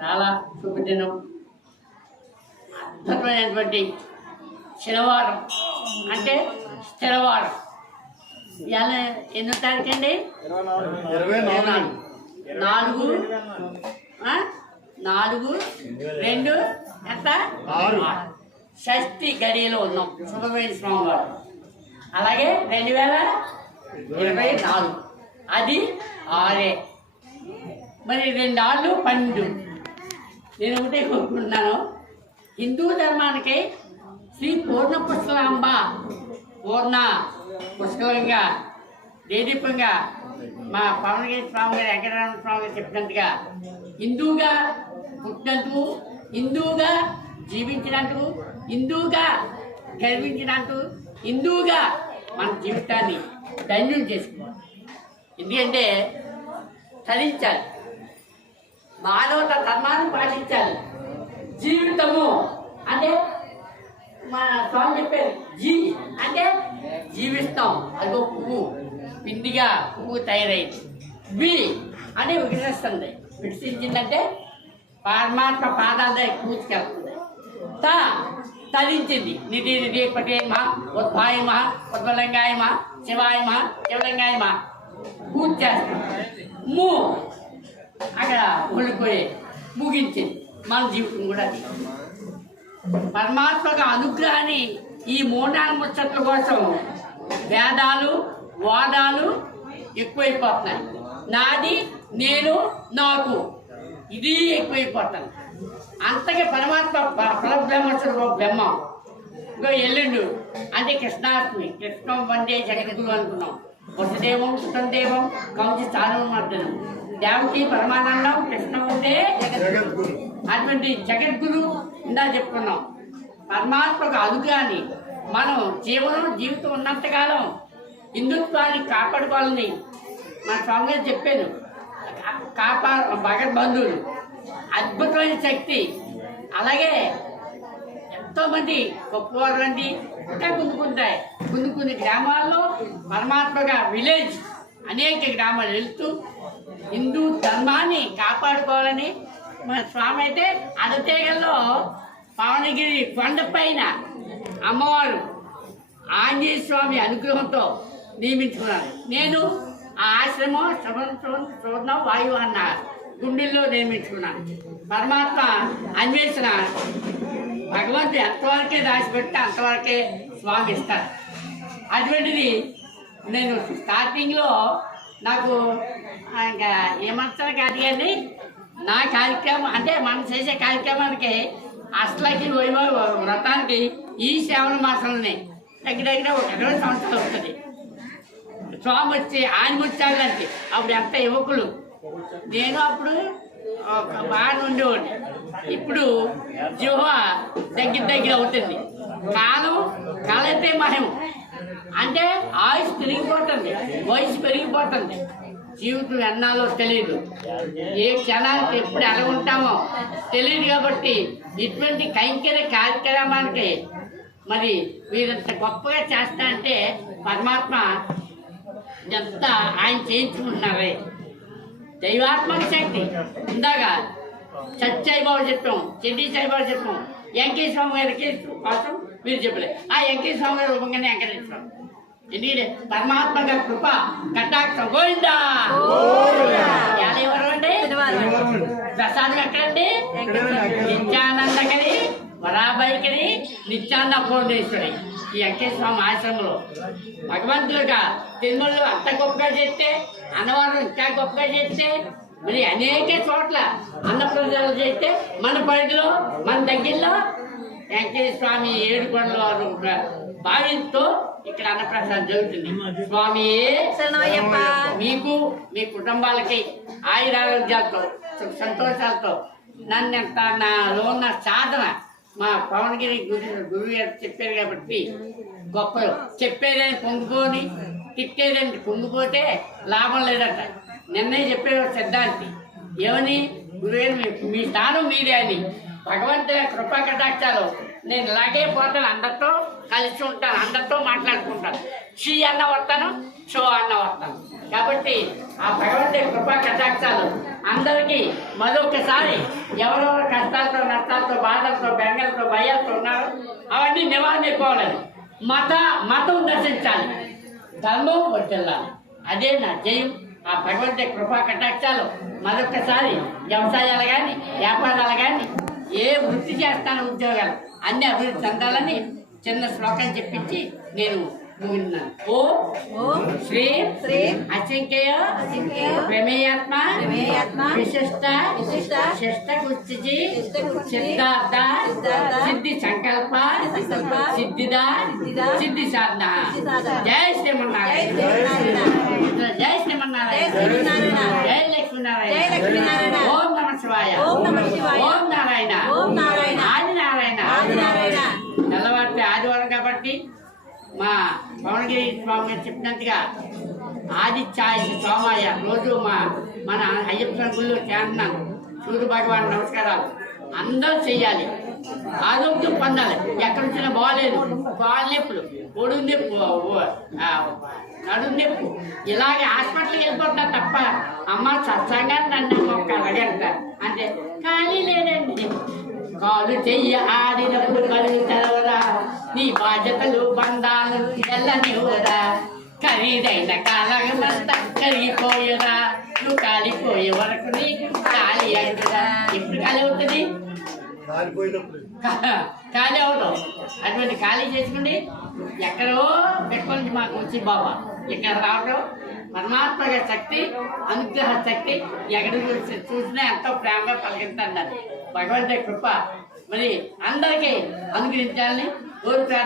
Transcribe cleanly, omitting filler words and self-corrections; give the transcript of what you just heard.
చాలా శుభదినం, అద్భుతమైనటువంటి శనివారం అంటే స్థిరవారం. ఇవాళ ఎన్నో తారీఖు అండి? 4/2 ఎంత 6 షష్ఠి గడియలో ఉన్నాం. సుబ్రహ్మణ్య స్వామి వారు అలాగే 2024 అది 6. మరి 2 6 12. నేను ఒకటే కోరుకుంటున్నాను, హిందూ ధర్మానికి శ్రీ పూర్ణ పుష్కలాంబ పూర్ణ పుష్కలంగా దేదీపంగా మా పవనగిరి స్వామి గారు వెంకటరమణ స్వామి గారు చెప్పినట్టుగా హిందూగా పుట్టినందుకు, హిందూగా జీవించినందుకు, హిందూగా గర్వించినందుకు, హిందూగా మన జీవితాన్ని ధన్యం చేసుకోవాలి. ఎందుకంటే తరించాలి, మానవత ధర్మాన్ని పాటించాలి. జీవితము అంటే మన స్వామి చెప్పారు, అంటే జీవిస్తాం. అదో పువ్వు పిండిగా పువ్వు తయారైంది. అంటే వికసిస్తుంది. వికసించిందంటే పరమాత్మ పాదాల దగ్గర పూర్తికెళ్తుంది. తరించింది. నిధి నిధి పటేమ ఉద్భాయమ ఉద్వలంగాయమ శివాయమ శివలింగాయమ పూర్తి చేస్తాం. అక్కడ వెళ్ళిపోయి ముగించింది. మన జీవితం కూడా అది పరమాత్మక అనుగ్రహాన్ని ఈ మూఢాల ముచ్చట్ల కోసం వేదాలు వాదాలు ఎక్కువైపోతున్నాయి. నాది, నేను, నాకు ఇది ఎక్కువైపోతాను. అంతగా పరమాత్మ పరబ్రహ్మస్వరూప బ్రహ్మ. ఇంకో ఎల్లుండు అంటే కృష్ణాష్టమి. కృష్ణం వందే జగద్గురు అనుకున్నాం. వసుదేవం సుతందేవం కౌంచి స్థానం మర్దనం. దేవకి పరమానందం కృష్ణ ఉంటే జగద్గురు. అటువంటి జగద్గురు ఇందా చెప్పుకున్నాం. పరమాత్మకు అనుగ్రహాన్ని మనం జీవితం ఉన్నంతకాలం హిందుత్వాన్ని కాపాడుకోవాలని మా స్వామి గారు చెప్పాను. భగవద్బంధువులు అద్భుతమైన శక్తి. అలాగే ఎంతోమంది గొప్పవారండి ఇంకా కొన్ని గ్రామాల్లో పరమాత్మగా విలేజ్ అనేక గ్రామాలు వెళ్తూ హిందూ ధర్మాన్ని కాపాడుకోవాలని మన స్వామి అయితే అడతేగల్లో పవనగిరి కొండ పైన అమ్మవారు ఆంజనేయ స్వామి అనుగ్రహంతో నియమించుకున్నాను. నేను ఆ ఆశ్రమం చూర్ణ వాయువు అన్న గుండెల్లో నియమించుకున్నాను. పరమాత్మ అన్వేషణ భగవంతుడు ఎంతవరకే దాచిపెట్టి అంతవరకే స్వామి ఇస్తారు. అటువంటిది నేను స్టార్టింగ్లో నాకు ఇంకా ఏమంటారు కాదు కానీ నా కార్యక్రమం అంటే మనం చేసే కార్యక్రమానికి అసలకి వైభవ వ్రతానికి ఈ శ్రావణ మాసంలోనే దగ్గర 20 సంవత్సరాలు వస్తుంది. స్వామి వచ్చి ఆయన ముచ్చాలంటే అప్పుడు ఎంత యువకులు. నేను అప్పుడు బాగా ఉండేవాడిని. ఇప్పుడు జిహ్వ దగ్గర అవుతుంది. కాలైతే మహిమ అంటే ఆయుష్ పెరిగిపోతుంది, వయసు పెరిగిపోతుంది. జీవితం ఎన్నాలో తెలియదు, ఏ క్షణానికి ఎప్పుడు ఎలా ఉంటామో తెలియదు. కాబట్టి ఇటువంటి కైంకర్య కార్యక్రమానికి మరి వీరంత గొప్పగా చేస్తా అంటే పరమాత్మ ఎంత ఆయన చేయించుకుంటున్నారే. దైవాత్మక శక్తి. ఇందాక సత్యసాయిబాబు చెప్పాం, చెడ్డి సాయిబాబు చెప్పాం, వెంకటేశ్వర గారికి కోసం మీరు చెప్పలేదు. ఆ వెంకటేశ్వర గారి రూపంగానే వెంకటేశ్వరం. ఎందుకంటే పరమాత్మక కృప కటాక్షం గోవిందా. ఎవరు అంటే ప్రసాదం ఎక్కడండి? నిత్యానందకరి వరాభైకరి నిత్యానంద పూర్ణేశ్వరి. ఈ వెంకటేశ్వర స్వామి ఆశ్రమంలో భగవంతుడుగా తిరుమలలో అంత గొప్పగా చేస్తే, అన్నవరం ఇంకా గొప్పగా చేస్తే, మరి అనేక చోట్ల అన్నప్రసాదాలు చేస్తే మన పరిధిలో మన దగ్గరలో వెంకటేశ్వర స్వామి 7 కొండల భావితో ఇక్కడ అన్నప్రసాదం జరుగుతుంది. స్వామి మీకు మీ కుటుంబాలకి ఆయురారోగ్యాలతో సంతోషాలతో నాలో ఉన్న సాధన మా పవనగిరి గురువు గారు చెప్పారు కాబట్టి గొప్ప. చెప్పేదని పొంగిపోని తిట్టేదని పొంగిపోతే లాభం లేదట. నిన్నే చెప్పేవారు సిద్ధాంతి. ఏమని? గురువు మీ స్థానం మీదే అని. భగవంతుడి కృపా కటాక్షాలు. నేను ఇలాగే పోతాను, అందరితో కలిసి ఉంటాను, అందరితో మాట్లాడుకుంటాను. షీ అన్న వస్తాను, షో అన్న వస్తాను. కాబట్టి ఆ భగవంతుడి కృపా కటాక్షాలు అందరికీ మరొకసారి ఎవరెవరు కష్టాలతో నష్టాలతో బాధలతో బెంగలతో భయాలతో ఉన్నారో అవన్నీ నివారణ అయిపోవాలని మతం దర్శించాలి, ధర్మం వర్తిల్లాలి. అదే నా జయం. ఆ భగవంతుడి కృపా కటాక్షాలు మరొకసారి వ్యవసాయాలు కానీ వ్యాపారాలు కానీ ఏ వృత్తి చేస్తానో ఉద్యోగాలు అన్ని అభివృద్ధి చెందాలని చిన్న శ్లోకం చెప్పించి నేను ముగిస్తున్నాను. ఓం శ్రీ అచింకేయ ప్రమేయాత్మ విశిష్ట శిష్ట కుర్చి సిద్ధార్థ సిద్ధి సంకల్ప సిద్ధిద సిద్ధి సాధన. జై శ్రీమన్నారాయణ, జై శ్రీమన్నారాయణ, జై లక్ష్మీనారాయణ. ఓం నమ శివాయ, ఓం నారాయణ, ఆది నారాయణ. తెల్లవారితే ఆదివారం కాబట్టి మా పవనగిరి స్వామి గారు చెప్పినట్టుగా ఆదిత్యాయ సోమాయ రోజు మన అయ్యప్ప గుళ్ళు చేస్తున్నాను. సూర్య భగవాన్ నమస్కారాలు అందరూ చెయ్యాలి. ఆరోగ్యం పొందాలి. ఎక్కడి వచ్చినా బాగాలేదు, కాళ్ళ నొప్పులు, ఒడుగు నొప్పు, నడుము నొప్పు, ఇలాగే హాస్పిటల్కి వెళ్ళిపోతున్నా తప్ప అమ్మ సత్సంగా నన్ను ఒక్క అడగంటారు అంటే ఖాళీ లేదండి. కాలు చెయ్య ఆడినప్పుడు కళ్ళు తెరవరా, నీ బాధ్యతలు బంధాలు ఎల్లనివ్వరా, ఖరీదైన కాలంతా కరిగిపోయేరా, నువ్వు కాలిపోయే వరకు నీకు ఖాళీ అవుతుందా? ఎప్పుడు ఖాళీ అవుతుంది? ఖాళీ అవుతాం. అటువంటి ఖాళీ చేసుకుని ఎక్కడో పెట్టుకొని మాకు వచ్చి బాబా ఇక్కడ రావడం పరమాత్మ శక్తి, అనుగ్రహ శక్తి. ఎక్కడ చూసినా ఎంతో ప్రేమగా పలికిస్తాను. భగవంతుడి కృప మరి అందరికీ అనుగ్రహించాలని కోరుతాను.